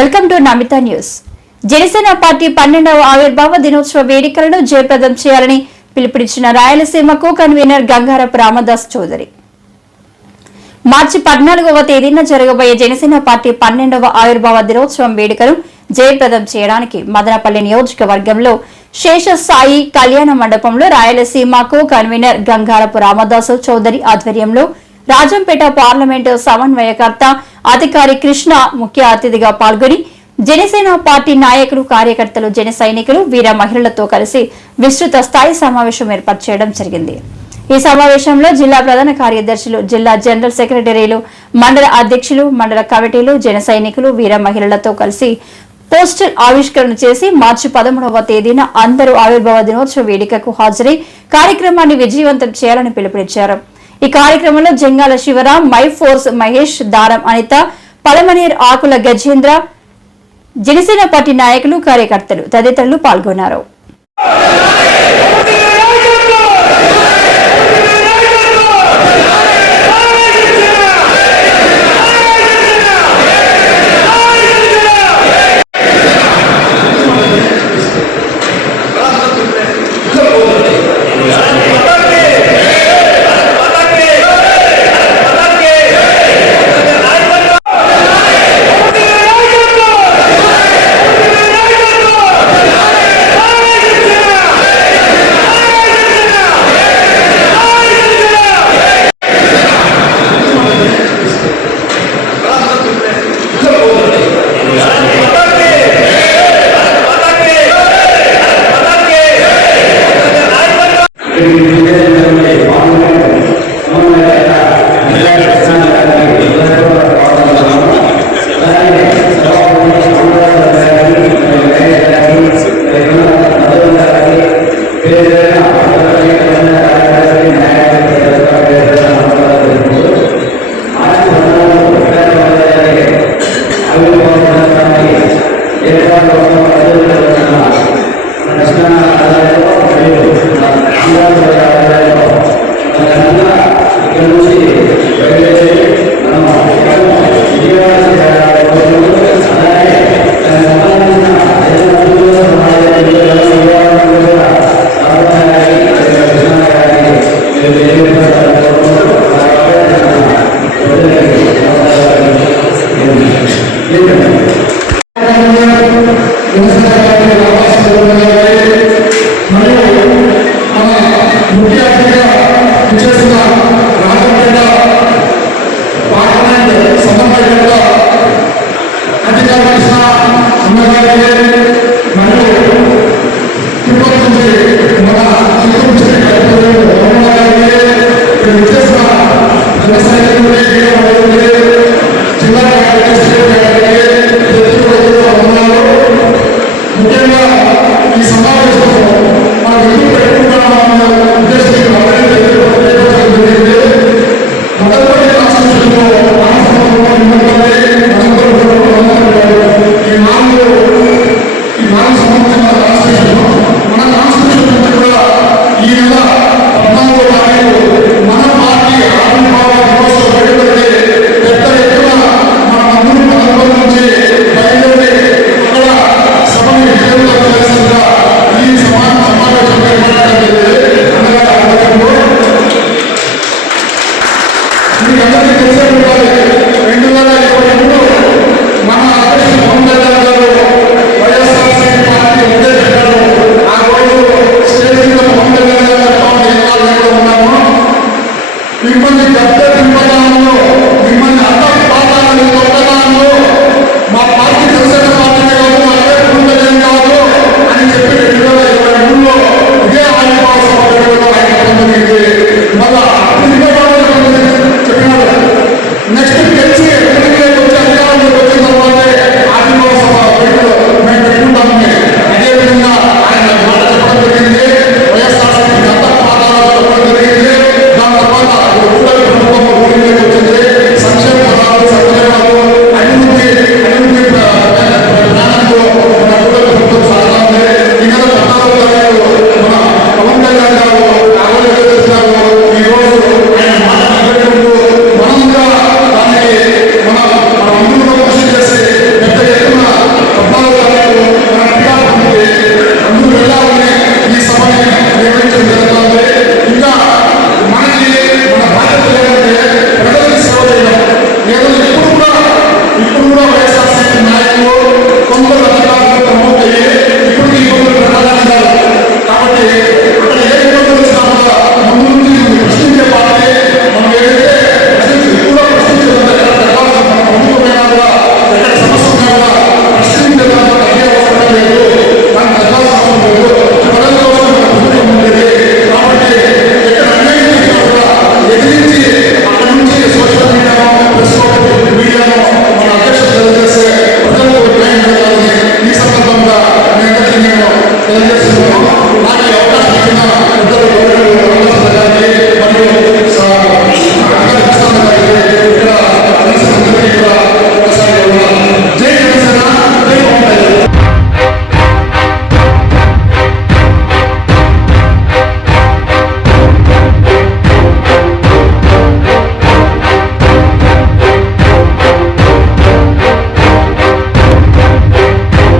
Welcome to Namitha news. Janasena party పన్నెండవ ఆవిర్భావ దినోత్సవ వేడుకలను జయప్రదం చేయాలని పిలుపునిచ్చిన రాయలసీమకు కన్వీనర్ గంగారపు రామదాస్ చౌదరి. మార్చి పద్నాలుగవ తేదీన జరగబోయే జనసేన పార్టీ పన్నెండవ ఆవిర్భావ దినోత్సవం వేడుకను జయప్రదం చేయడానికి మదనపల్లి నియోజకవర్గంలో శేషసాయి కళ్యాణ మండపంలో రాయలసీమకు కన్వీనర్ గంగారపు రామదాసు చౌదరి ఆధ్వర్యంలో రాజంపేట పార్లమెంటు సమన్వయకర్త అధికారి కృష్ణ ముఖ్య అతిథిగా పాల్గొని జనసేన పార్టీ నాయకులు కార్యకర్తలు జన సైనికులు వీర మహిళలతో కలిసి విస్తృత స్థాయి సమావేశం ఏర్పాటు చేయడం జరిగింది. ఈ సమావేశంలో జిల్లా ప్రధాన కార్యదర్శులు జిల్లా జనరల్ సెక్రటరీలు మండల అధ్యక్షులు మండల కమిటీలు జన సైనికులు వీర మహిళలతో కలిసి పోస్టల్ ఆవిష్కరణ చేసి మార్చి పదమూడవ తేదీన అందరూ ఆవిర్భావ దినోత్సవ వేడుకకు హాజరై కార్యక్రమాన్ని విజయవంతం చేయాలని పిలుపునిచ్చారు. ఈ కార్యక్రమంలో Jangala Sivaram my force Mahesh Daram Anitha Palamaner Akula Gajendra Janasena party నాయకులు కార్యకర్తలు తదితరులు పాల్గొన్నారు. ముఖ్య Amen